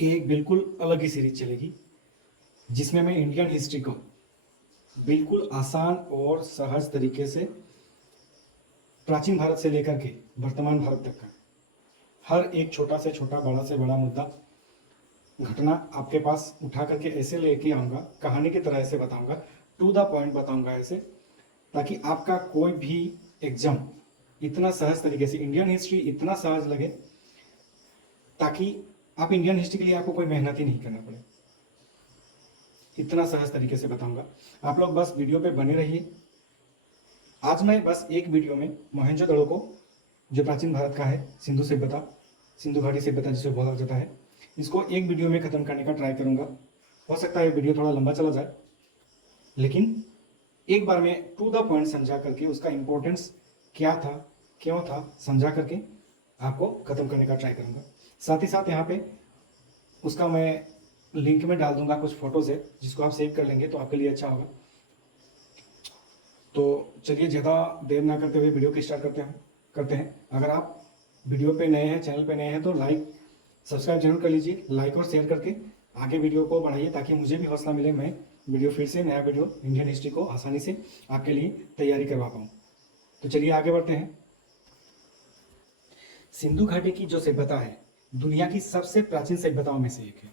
एक बिल्कुल अलग ही सीरीज चलेगी जिसमें मैं इंडियन हिस्ट्री को बिल्कुल आसान और सहज तरीके से प्राचीन भारत से लेकर के वर्तमान भारत तक का हर एक छोटा से छोटा बड़ा से बड़ा मुद्दा घटना आपके पास उठा करके ऐसे लेके आऊँगा, कहानी की तरह ऐसे बताऊँगा, टू द पॉइंट बताऊँगा ऐसे, ताकि आपका कोई भी एग्जाम इतना सहज तरीके से इंडियन हिस्ट्री इतना सहज लगे ताकि आप इंडियन हिस्ट्री के लिए आपको कोई मेहनत ही नहीं करना पड़े। इतना सहज तरीके से बताऊंगा, आप लोग बस वीडियो पे बने रहिए। आज मैं बस एक वीडियो में मोहनजोदड़ो को, जो प्राचीन भारत का है, सिंधु सभ्यता, सिंधु घाटी सभ्यता जिसे बोला जाता है, इसको एक वीडियो में ख़त्म करने का ट्राई करूंगा। हो सकता है वीडियो थोड़ा लंबा चला जाए, लेकिन एक बार में टू द पॉइंट समझा करके उसका इंपॉर्टेंस क्या था, क्यों था, समझा करके आपको ख़त्म करने का ट्राई करूंगा। साथ ही साथ यहाँ पे उसका मैं लिंक में डाल दूंगा कुछ फोटोज है, जिसको आप सेव कर लेंगे तो आपके लिए अच्छा होगा। तो चलिए ज़्यादा देर ना करते हुए वीडियो की स्टार्ट करते हैं। अगर आप वीडियो पे नए हैं, चैनल पे नए हैं, तो लाइक सब्सक्राइब जरूर कर लीजिए। लाइक और शेयर करके आगे वीडियो को बढ़ाइए ताकि मुझे भी हौसला मिले, मैं वीडियो फिर से नया वीडियो इंडियन हिस्ट्री को आसानी से आपके लिए तैयारी करवा पाऊँ। तो चलिए आगे बढ़ते हैं। सिंधु घाटी की जो सभ्यता है दुनिया की सबसे प्राचीन सभ्यताओं में से एक है।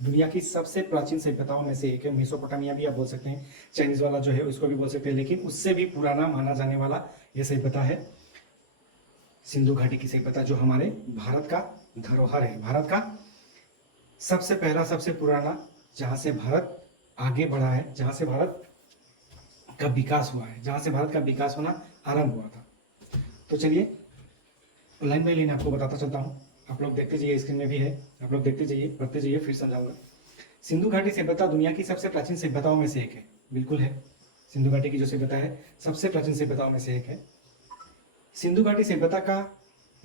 दुनिया की सबसे प्राचीन सभ्यताओं में से एक है। मेसोपोटामिया भी आप बोल सकते हैं, चाइनीज वाला जो है उसको भी बोल सकते हैं, लेकिन उससे भी पुराना माना जाने वाला यह सभ्यता है सिंधु घाटी की सभ्यता, जो हमारे भारत का धरोहर है, भारत का सबसे पहला, सबसे पुराना, जहां से भारत आगे बढ़ा है, जहां से भारत का विकास हुआ है, जहां से भारत का विकास होना आरंभ हुआ था। तो चलिए लाइन बाई लाइन आपको बताता चलता हूँ। आप लोग देखते जाइए, स्क्रीन में भी है, आप लोग देखते जाइए, पढ़ते जाइए, फिर समझाऊंगा। सिंधु घाटी सभ्यता दुनिया की सबसे प्राचीन सभ्यताओं में से एक है, बिल्कुल है। सिंधु घाटी की जो सभ्यता है सबसे प्राचीन सभ्यताओं में से एक है। सिंधु घाटी सभ्यता का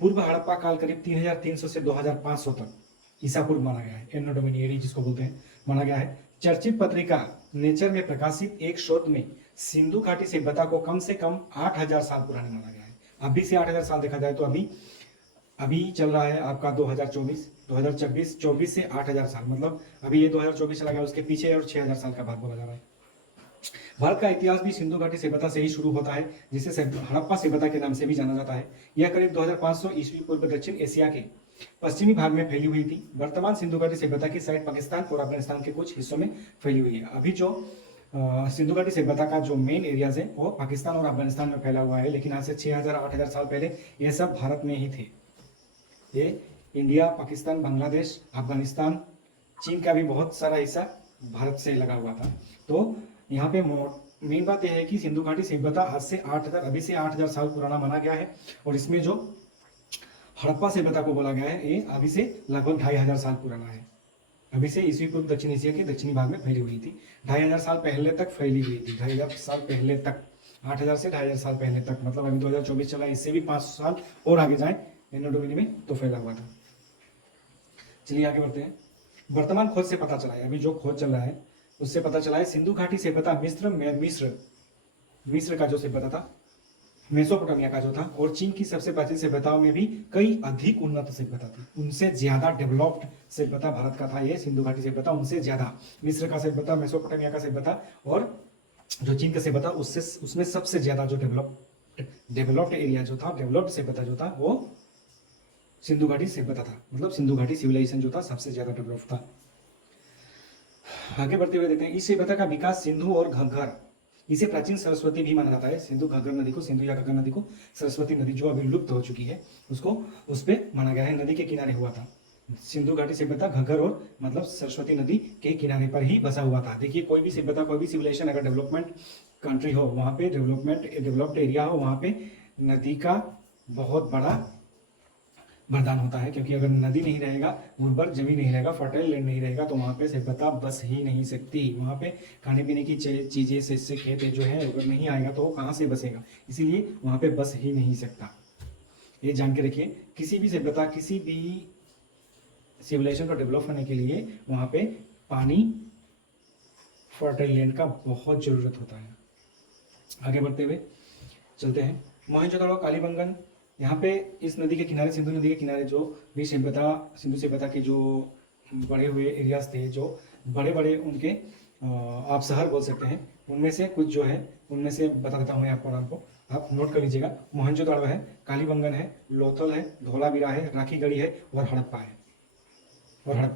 पूर्व हड़प्पा काल करीब 3300 से 2500 तक ईसा पूर्व माना गया है, एनो डोमिनी एरी जिसको बोलते हैं, माना गया है। चर्चित पत्रिका नेचर में प्रकाशित एक शोध में सिंधु घाटी सभ्यता को कम से कम 8000 साल पुरानी माना गया है। अभी से 8000 साल देखा जाए तो अभी चल रहा है आपका 2024, 24 से 8000 साल, मतलब अभी ये 2024 चला गया, उसके पीछे और 6000 साल का बाद बोला जा रहा है। भारत का इतिहास भी सिंधु घाटी सभ्यता से ही शुरू होता है, जिसे हड़प्पा सभ्यता के नाम से भी जाना जाता है। यह करीब 2500 ईस्वी पूर्व दक्षिण एशिया के पश्चिमी भाग में फैली हुई थी। वर्तमान सिंधु घाटी सभ्यता की साइट पाकिस्तान और अफगानिस्तान के कुछ हिस्सों में फैली हुई है। अभी जो सिंधु घाटी सभ्यता का जो मेन एरियाज है वो पाकिस्तान और अफगानिस्तान में फैला हुआ है, लेकिन आज से 6000 8000 साल पहले ये सब भारत में ही थे। ये इंडिया, पाकिस्तान, बांग्लादेश, अफगानिस्तान, चीन का भी बहुत सारा हिस्सा भारत से लगा हुआ था। तो यहाँ पे मेन बात यह है कि सिंधु घाटी सभ्यता आज से 8000, अभी से 8000 साल पुराना माना गया है, और इसमें जो हड़प्पा सभ्यता को बोला गया है ये अभी से लगभग 2500 साल पुराना है। अभी से ईस्वी पूर्व दक्षिण एशिया के दक्षिणी भाग में फैली हुई थी, 2500 साल पहले तक फैली हुई थी, 2500 साल पहले तक, 8000 से 2500 साल पहले तक, मतलब अभी 2024 चला, इससे भी 5 साल और आगे जाए एनो डोमिनी में तो फैला हुआ था। चलिए आगे बढ़ते हैं। वर्तमान खोज से पता चला है, अभी जो खोज चल रहा है उससे पता चला है सिंधु घाटी सभ्यता मिस्र का जो सभ्यता था, मेसोपोटामिया का जो था, और चीन की सबसे प्राचीन सभ्यताओं में भी कई अधिक उन्नत सभ्यता थी। उनसे ज्यादा डेवलप्ड सभ्यता भारत का था ये सिंधु घाटी सभ्यता, उनसे ज्यादा मिस्र का सभ्यता, मेसोपोटामिया का सभ्यता और जो चीन का सभ्यता, उसमें सबसे ज्यादा जो डेवलप्ड एरिया जो था, डेवलप्ड सभ्यता जो था, वो सिंधु घाटी सभ्यता था। मतलब सिंधु घाटी सिविलाइजेशन जो था सबसे ज्यादा डेवलप था। आगे बढ़ते हुए देखते हैं, इस सभ्यता का विकास सिंधु और घग्गर, इसे प्राचीन सरस्वती भी माना जाता है। सिंधु घग्गर नदी को, सिंधु या घग्गर नदी को सरस्वती नदी जो अभी लुप्त हो चुकी है उसको उस पर माना गया है, नदी के किनारे हुआ था। सिंधु घाटी सभ्यता घग्गर और मतलब सरस्वती नदी के किनारे पर ही बसा हुआ था। देखिए कोई भी सभ्यता, कोई भी सिविलाइजेशन अगर डेवलपमेंट कंट्री हो, वहाँ पे डेवलप्ड एरिया हो, वहाँ पे नदी का बहुत बड़ा वरदान होता है, क्योंकि अगर नदी नहीं रहेगा, उर्वर जमीन नहीं रहेगा, फर्टाइल लैंड नहीं रहेगा, तो वहाँ पे सभ्यता बस ही नहीं सकती। वहाँ पे खाने पीने की चीजें से खेत जो है अगर नहीं आएगा तो वो कहाँ से बसेगा, इसीलिए वहाँ पे बस ही नहीं सकता। ये जान के रखिए, किसी भी सभ्यता, किसी भी सिविलाइजेशन को डेवलप होने के लिए वहाँ पे पानी, फर्टाइल लैंड का बहुत जरूरत होता है। आगे बढ़ते हुए चलते हैं। मोहनजोदड़ो, कालीबंगन, यहाँ पे इस नदी के किनारे, सिंधु नदी के किनारे जो भी सभ्यता, सिंधु सभ्यता की जो बड़े हुए एरियाज थे, जो बड़े बड़े उनके आप शहर बोल सकते हैं, उनमें से कुछ जो है, उनमें से बता देता हूँ मैं आपको नाम को, आप नोट कर लीजिएगा। मोहनजोदड़ो है, कालीबंगन है, लोथल है, धोलावीरा है, राखीगढ़ी है और हड़प्पा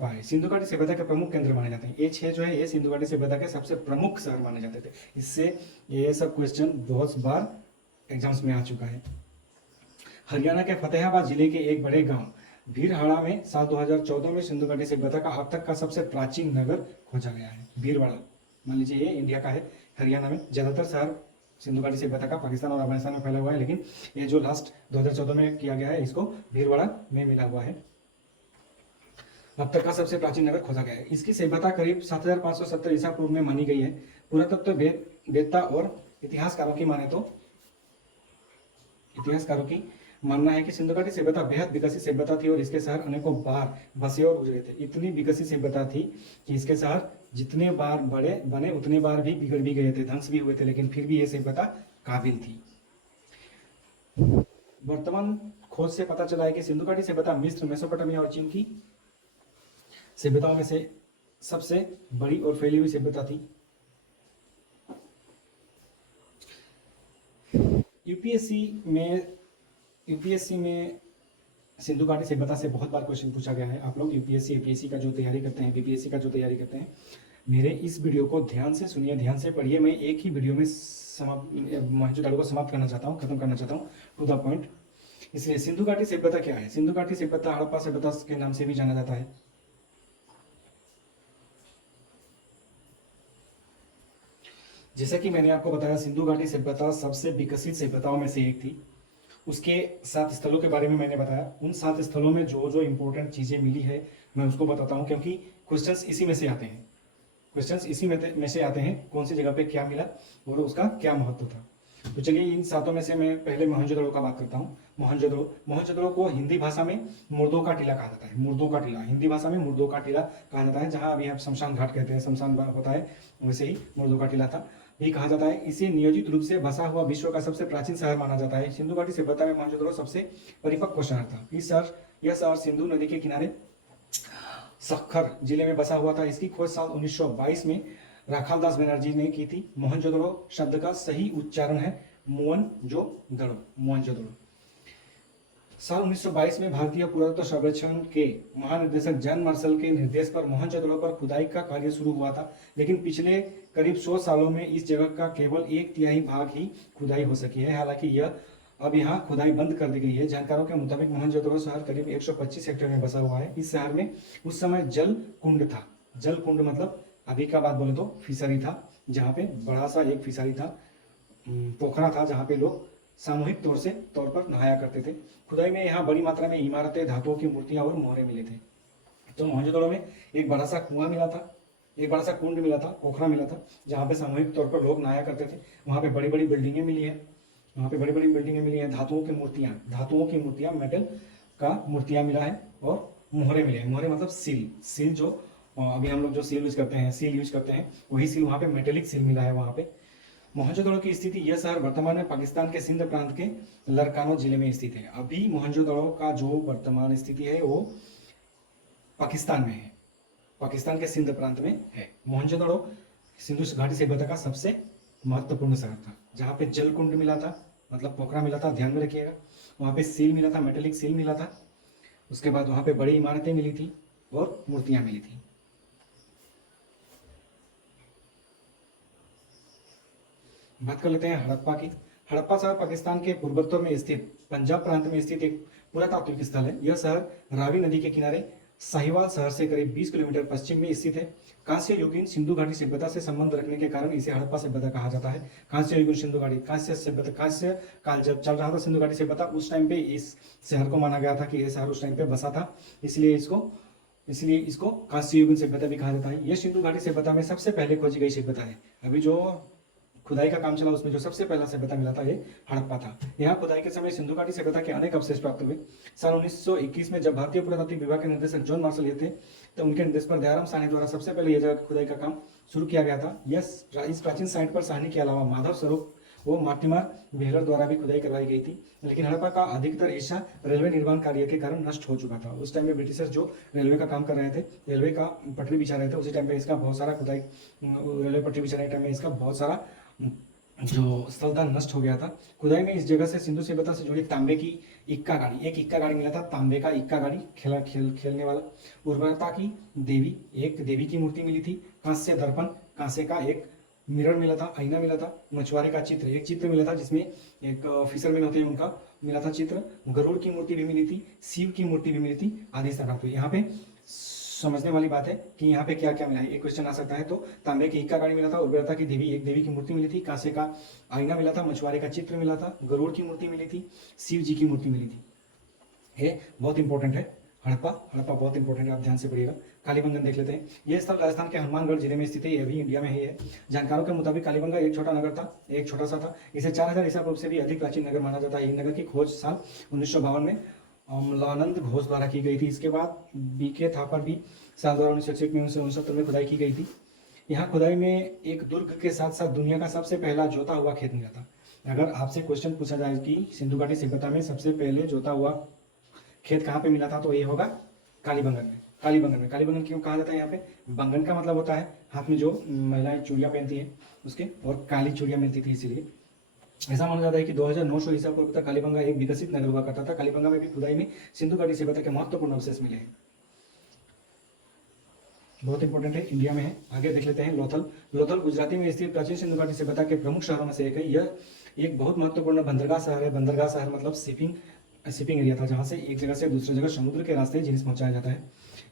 है। सिंधु घाटी सभ्यता के प्रमुख केंद्र माने जाते हैं। ये 6 जो है, ये सिंधु घाटी सभ्यता के सबसे प्रमुख शहर माने जाते थे। इससे ये सब क्वेश्चन बहुत बार एग्जाम्स में आ चुका है। हरियाणा के फतेहाबाद जिले के एक बड़े गांव भीलवाड़ा में साल 2014 में सिंधु घाटी सभ्यता का अब तक का सबसे प्राचीन नगर खोजा गया है। भीलवाड़ा, मान लीजिए ये इंडिया का है, हरियाणा में ज्यादातर शहर सिंधु घाटी सभ्यता का पाकिस्तान और अफगानिस्तान में फैला हुआ है, लेकिन ये जो लास्ट 2014 में किया गया है, इसको भीलवाड़ा में मिला हुआ है। अब तक का सबसे प्राचीन नगर खोजा गया है। इसकी सभ्यता करीब 7570 ईसा पूर्व में मानी गई है। पुरातत्व वेत्ता और इतिहासकारों की मानना है कि सिंधु घाटी सभ्यता बेहद विकसित सभ्यता थी और इसके शहर अनेकों बार बसे और गुजरे थे। इतनी विकसित सभ्यता थी कि इसके शहर जितने बार बड़े बने उतने बार भी बिगड़ भी गए थे, ध्वंस भी हुए थे, लेकिन फिर भी ये सभ्यता काबिल थी। वर्तमान खोज से पता चला है कि सिंधु घाटी सभ्यता मिस्र, मेसोपोटामिया और चीन की सभ्यताओं में से सबसे बड़ी और फैली हुई सभ्यता थी। यूपीएससी में सिंधु घाटी सभ्यता से बहुत बार क्वेश्चन पूछा गया है। आप लोग यूपीएससी का जो तैयारी करते हैं, बीपीएससी का जो तैयारी करते हैं, मेरे इस वीडियो को ध्यान से सुनिए, ध्यान से पढ़िए। मैं एक ही वीडियो में मोहनजोदड़ो को समाप्त करना चाहता हूँ, खत्म करना चाहता हूँ, टू द पॉइंट। इसलिए सिंधु घाटी सभ्यता क्या है? सिंधु घाटी सभ्यता हड़प्पा सभ्यता के नाम से भी जाना जाता है। जैसा कि मैंने आपको बताया, सिंधु घाटी सभ्यता सबसे विकसित सभ्यताओं में से एक थी। उसके 7 स्थलों के बारे में मैंने बताया। उन 7 स्थलों में जो जो इंपॉर्टेंट चीजें मिली है मैं उसको बताता हूँ, क्योंकि क्वेश्चंस इसी में से आते हैं। कौन सी जगह पे क्या मिला और उसका क्या महत्व था। तो चलिए इन 7 में से मैं पहले मोहनजोदड़ो का बात करता हूँ। मोहनजोदड़ो को हिंदी भाषा में मुर्दों का टीला कहा जाता है। मुर्दों का टीला, हिंदी भाषा में मुर्दों का टीला कहा जाता है। जहाँ अभी हम शमशान घाट कहते हैं, शमशान होता है, वैसे ही मुर्दों का टीला था, भी कहा जाता है। इसे नियोजित रूप से बसा हुआ विश्व का सबसे प्राचीन शहर माना जाता है। सिंधु घाटी सभ्यता में मोहनजोदड़ो सबसे परिपक्व शहर था। यह शहर सिंधु नदी के किनारे सक्खर जिले में बसा हुआ था। इसकी खोज साल 1922 में राखालदास बनर्जी ने की थी। मोहनजोदड़ो शब्द का सही उच्चारण है मोहनजोदड़ो। साल 1922 में भारतीय पुरातत्व सर्वेक्षण के महानिदेशक जॉन मार्शल के निर्देश पर मोहनजोदड़ो पर खुदाई का कार्य शुरू हुआ था, लेकिन पिछले करीब 100 सालों में इस जगह का केवल 1/3 भाग ही खुदाई हो सकी है। हालांकि यह अब यहाँ खुदाई बंद कर दी गई है। जानकारों के मुताबिक मोहनजोदड़ो शहर करीब 125 हेक्टेयर में बसा हुआ है। इस शहर में उस समय जल कुंड था। जल कुंड मतलब अभी का बात बोले तो फिशरी था, जहाँ पे बड़ा सा एक फिशरी था, पोखरा था, जहाँ पे लोग सामूहिक तौर पर नहाया करते थे। खुदाई में यहाँ बड़ी मात्रा में इमारतें, धातुओं की मूर्तियां और मोहरे मिले थे। तो मोहनजोदड़ो में एक बड़ा सा कुआं मिला था, एक बड़ा सा कुंड मिला था, पोखरा मिला था, जहाँ पे सामूहिक तौर पर लोग नहाया करते थे। वहाँ पे बड़ी बड़ी बिल्डिंगें मिली है, धातुओं की मूर्तियां, मेटल का मूर्तियां मिला है, और मोहरे मिले हैं। मोहरे मतलब सील जो अभी हम लोग जो सील यूज करते हैं, वही सील, वहाँ पे मेटेलिक सील मिला है वहाँ पे। मोहनजोदड़ो की स्थिति, यह शहर वर्तमान में पाकिस्तान के सिंध प्रांत के लरकानो जिले में स्थित है। अभी मोहनजोदड़ो का जो वर्तमान स्थिति है वो पाकिस्तान में है, पाकिस्तान के सिंध प्रांत में है। मोहनजोदड़ो सिंधु घाटी सभ्यता का सबसे महत्वपूर्ण शहर था, जहाँ पे जल कुंड मिला था, मतलब पोखरा मिला था, ध्यान में रखिएगा। वहाँ पे सील मिला था, मेटेलिक सील मिला था। उसके बाद वहाँ पे बड़ी इमारतें मिली थी और मूर्तियां मिली थी। बात कर लेते हैं हड़प्पा की। हड़प्पा शहर पाकिस्तान के पूर्वोत्तर में स्थित पंजाब प्रांत में स्थित एक पुरातात्विक स्थल है। यह शहर रावी नदी के किनारे साहिवाल शहर से करीब 20 किलोमीटर पश्चिम में स्थित है। कांस्य युगीन सिंधु घाटी सभ्यता से संबंध रखने के कारण इसे हड़प्पा सभ्यता कहा जाता है। कांस्य युगीन सिंधु घाटी, कांस्य काल जब चल रहा था सिंधु घाटी सभ्यता, उस टाइम पे इस शहर को माना गया था कि यह शहर उस टाइम पे बसा था, इसलिए इसको कांस्य युगीन सभ्यता भी कहा जाता है। यह सिंधु घाटी सभ्यता में सबसे पहले खोजी गई सभ्यता है। अभी जो खुदाई का काम चला उसमें जो सबसे पहला सभ्यता मिला था ये हड़प्पा था। यहाँ खुदाई के समय सिंधु घाटी सभ्यता के अनेक अवशेष प्राप्त हुए। साल 1921 में जब भारतीय पुरातात्विक विभाग के निर्देशक जॉन मार्शल ये थे, तो उनके निर्देश पर दयाराम साहनी द्वारा सबसे पहले यह जगह खुदाई का काम शुरू किया गया था। इस प्राचीन साइट पर साहनी के अलावा माधव स्वरूप वो मार्टिमर व्हीलर द्वारा भी खुदाई करवाई गई थी। लेकिन हड़प्पा का अधिकतर हिस्सा रेलवे निर्माण कार्य के कारण नष्ट हो चुका था। उस टाइम में ब्रिटिशर्स जो रेलवे का काम कर रहे थे, रेलवे का पटरी बिछा रहे थे, उसी टाइम पे इसका बहुत सारा खुदाई, रेलवे पटरी बिछाने के टाइम में इसका बहुत सारा जो स्थल था नष्ट हो गया था। खुदाई में इस जगह से सिंधु सभ्यता से जुड़ी तांबे की इक्का गाड़ी, एक इक्का गाड़ी मिला था, तांबे का इक्का गाड़ी, खेलने वाला। उर्वरता की देवी, एक देवी की मूर्ति मिली थी। कांस्य दर्पण, कांसे का एक मिरर मिला था, आईना मिला था। मछुआरे का चित्र, एक चित्र मिला था जिसमें एक फिशरमैन होते हैं उनका मिला था चित्र। गरुड़ की मूर्ति भी मिली थी, शिव की मूर्ति भी मिली थी, आदि प्राप्त हुई। यहाँ पे समझने वाली बात है कि यहाँ पे क्या क्या मिला है, एक क्वेश्चन आ सकता है। तो तांबे की इक्का गाड़ी मिला था, उर्वरता की देवी, एक देवी की मूर्ति मिली थी, कांसे का आईना मिला था, मछुआरे का चित्र मिला था, गरुड़ की मूर्ति मिली थी, शिव जी की मूर्ति मिली थी। ये बहुत इंपॉर्टेंट है। हड़प्पा बहुत इंपॉर्टेंट है, आप ध्यान से पढ़िएगा। कालीबंगन देख लेते हैं। यह स्थल राजस्थान के हनुमानगढ़ जिले में स्थित है, यह भी इंडिया में ही है। जानकारों के मुताबिक कालीबंगा एक छोटा नगर था, एक छोटा सा था। इसे 4000 ईसा पूर्व से भी अधिक प्राचीन नगर माना जाता है। ये नगर की खोज साल 1952 में अमलानंद घोष द्वारा की गई थी। इसके बाद बीके थापर भी साल 1961 में 1969 में खुदाई की गई थी। यहाँ खुदाई में एक दुर्ग के साथ साथ दुनिया का सबसे पहला जोता हुआ खेत मिला था। अगर आपसे क्वेश्चन पूछा जाए कि सिंधु घाटी सभ्यता में सबसे पहले जोता हुआ खेत कहाँ पे मिला था, तो ये होगा कालीबंगन में। कालीबंगन क्यों कहा जाता है यहाँ पे? बंगन का मतलब होता है हाथ में जो महिलाएं चूड़ियां पहनती है उसके, और काली चूड़ियां मिलती थी इसीलिए। ऐसा माना जाता है कि 2900 ईसा पूर्व तक कालीबंगा एक विकसित नगर हुआ करता था। कालीबंगा में भी खुदाई में सिंधु घाटी सभ्यता के महत्वपूर्ण अवशेष मिले हैं, बहुत इंपॉर्टेंट है, इंडिया में है। आगे देख लेते हैं लोथल गुजराती में स्थित प्राचीन सिंधु घाटी सभ्यता के प्रमुख शहरों में से एक है। यह एक बहुत महत्वपूर्ण बंदरगाह शहर है। बंदरगाह शहर मतलब शिपिंग एरिया था, जहां से एक जगह से दूसरी जगह समुद्र के रास्ते जिनिस पहुंचाया जाता है।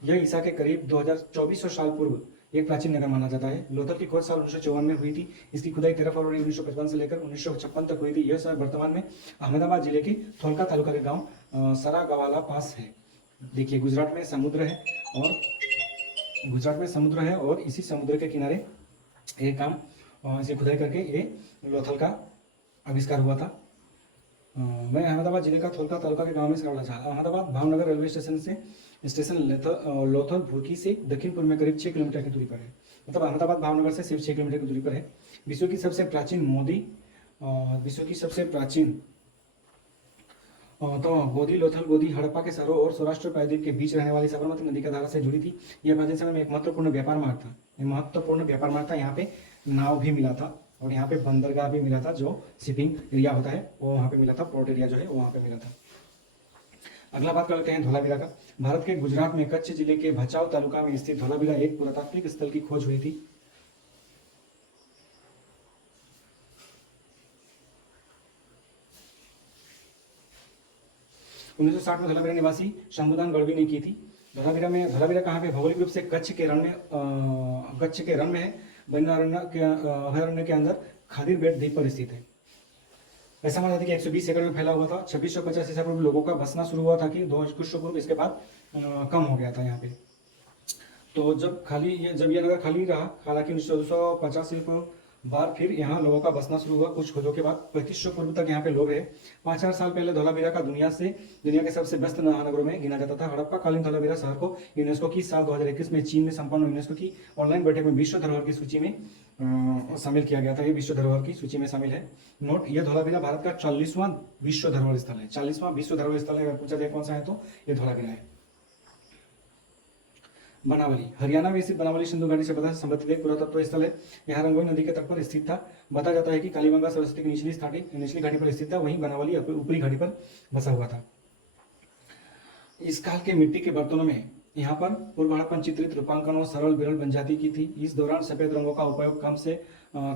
यह ईसा के करीब 2400 साल पूर्व एक प्राचीन नगर माना जाता है। लोथल की खोज साल 1954 में हुई थी। इसकी खुदाई 13 फरवरी 1955 से लेकर 1956 तक हुई थी। यह शहर वर्तमान में अहमदाबाद जिले के थोलका तालुका के गांव सरागवाला पास है। देखिए गुजरात में समुद्र है और इसी समुद्र के किनारे ये काम इसे खुदाई करके ये लोथल का आविष्कार हुआ था। मैं अहमदाबाद जिले का थोलका तालुका के गांव में सरवड़ा था। अहमदाबाद भावनगर रेलवे स्टेशन लोथल भुरकी से दक्षिण पूर्व में करीब 6 किलोमीटर की दूरी पर है। मतलब अहमदाबाद भावनगर से सिर्फ 6 किलोमीटर की दूरी पर है। विश्व की सबसे प्राचीन तो गोदी हड़प्पा के शहरों और सौराष्ट्र प्रायद्वीप के बीच रहने वाली साबरमती नदी का धारा से जुड़ी थी। यह प्राचीन समय में एक महत्वपूर्ण व्यापार मार्ग था। यहाँ पे नाव भी मिला था और यहाँ पे बंदरगाह भी मिला था, जो शिपिंग एरिया होता है वो वहाँ पे मिला था, पोर्ट एरिया जो है वो वहाँ पे मिला था। अगला बात कर लेते हैं धौलावीरा का। भारत के गुजरात में कच्छ जिले के भचाऊ तालुका में स्थित धौलावीरा एक पुरातात्विक स्थल की खोज हुई थी। उन्नीस सौ 60 में धौलावीरा निवासी शंभुदान गढ़वी ने की थी। धौलावीरा कहाँ पे? भौगोलिक रूप से कच्छ के रण में है। अभयारण्य के अंदर खादिर बेट द्वीप पर स्थित है। ऐसा माना जाता है कि 120 एकड़ में फैला हुआ था। 2650 ईसा पूर्व लोगों का बसना शुरू हुआ था कि 2000 पूर्व, इसके बाद कम हो गया था यहाँ पे। तो जब ये नगर खाली रहा, हालांकि 1950 के बाद फिर यहाँ लोगों का बसना शुरू हुआ। कुछ खोजों के बाद 3500 पूर्व तक यहाँ पे लोग रहे। 5-4 साल पहले धौलावीरा का दुनिया के सबसे व्यस्त महानगरों में गिना जाता था। हड़प्पा कालीन धौलावीरा शहर को यूनेस्को की साल 2021 में चीन में संपन्न यूनेस्को की ऑनलाइन बैठक में विश्व धरोहर की सूची में शामिल किया गया था। ये विश्व धरोहर की सूची में शामिल है। नोट, यह धौलावीरा भारत का 40वां विश्व धरोहर स्थल है। 40वां विश्व धरोहर स्थल है। अगर पूछा जाए कौन सा है तो ये धौलावीरा है। बनावली, हरियाणा में स्थित बनावली सिंधु घाटी सभ्यता से संबंधित एक पुरातत्व स्थल है। यहाँ रंगोई नदी के तट पर स्थित था। बताया जाता है कि कालीबंगा सरस्वती की निचली घाटी पर स्थित था, वहीं बनावली ऊपरी घाटी पर बसा हुआ था। इस काल के मिट्टी के बर्तनों में यहाँ पर पूर्व हड़प्पन चित्रित रूपांकन और सरल विरल जनजाति की थी। इस दौरान सफेद रंगों का उपयोग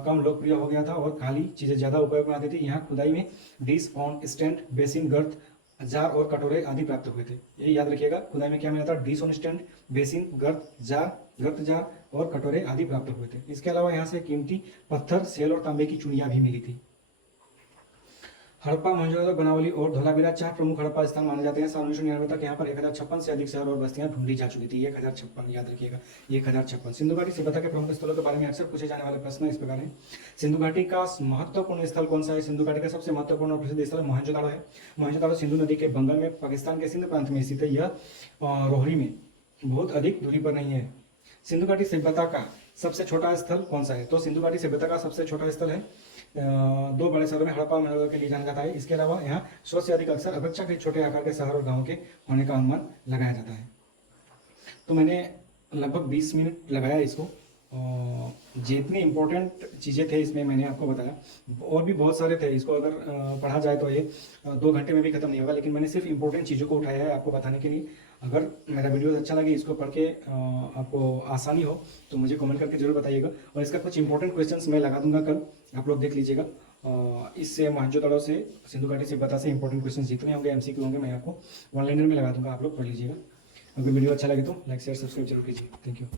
कम लोकप्रिय हो गया था और काली चीजें ज्यादा उपयोग में आती थी। यहाँ खुदाई में डिश, ऑन, स्टैंड, बेसिन, गर्त, जार और कटोरे आदि प्राप्त हुए थे। यही याद रखिएगा, खुदाई में क्या मिला था? डिश ऑन स्टैंड, बेसिन, गर्त जार और कटोरे आदि प्राप्त हुए थे। इसके अलावा यहाँ से कीमती पत्थर, सेल और तांबे की चूड़ियां भी मिली थी। हड़प्पा, मोहनजोदड़ो, बनावली और धौलावीरा 4 प्रमुख हड़प्पा स्थान माने जाते हैं। साल 1999 तक यहाँ पर 1056 से अधिक शहर और बस्तियां ढूंढी जा चुकी थी। 1056 याद रखिएगा, 1056। सिंधु घाटी सभ्यता के प्रमुख स्थलों के बारे में अक्सर पूछे जाने वाले प्रश्न इस प्रकार हैं। सिंधु घाटी का महत्वपूर्ण स्थल कौन सा है? सिंधु घाटी का सबसे महत्वपूर्ण और प्रसिद्ध स्थल मोहनजोदड़ो है। मोहनजोदड़ो सिंधु नदी के बंगाल में पाकिस्तान के सिंध प्रांत में स्थित है। यह रोहरी में बहुत अधिक दूरी पर नहीं है। सिंधु घाटी सभ्यता का सबसे छोटा स्थल कौन सा है? तो सिंधु घाटी सभ्यता का सबसे छोटा स्थल है दो बड़े शहरों में हड़प्पा और मोहनजोदड़ो के लिए जाना जाता है। इसके अलावा यहाँ 100 से अधिक अक्सर अपेक्षाकृत छोटे आकार के शहर और गाँव के होने का अनुमान लगाया जाता है। तो मैंने लगभग 20 मिनट लगाया इसको। जितनी इम्पोर्टेंट चीज़ें थे इसमें मैंने आपको बताया, और भी बहुत सारे थे। इसको अगर पढ़ा जाए तो ये 2 घंटे में भी खत्म नहीं होगा, लेकिन मैंने सिर्फ इम्पोर्टेंट चीज़ों को उठाया है आपको बताने के लिए। अगर मेरा वीडियो अच्छा लगे, इसको पढ़ के आपको आसानी हो तो मुझे कमेंट करके जरूर बताइएगा। और इसका कुछ इंपॉर्टेंट क्वेश्चंस मैं लगा दूंगा कल, आप लोग देख लीजिएगा। इससे मोहनजोदड़ो से, सिंधु घाटी सभ्यता से इंपॉर्टेंट क्वेश्चन जितने होंगे MCQ होंगे मैं आपको वन लाइनर में लगा दूंगा, आप लोग पढ़ लीजिएगा। अगर वीडियो अच्छा लगे तो लाइक शेयर सब्सक्राइब जरूर कीजिए। Thank you.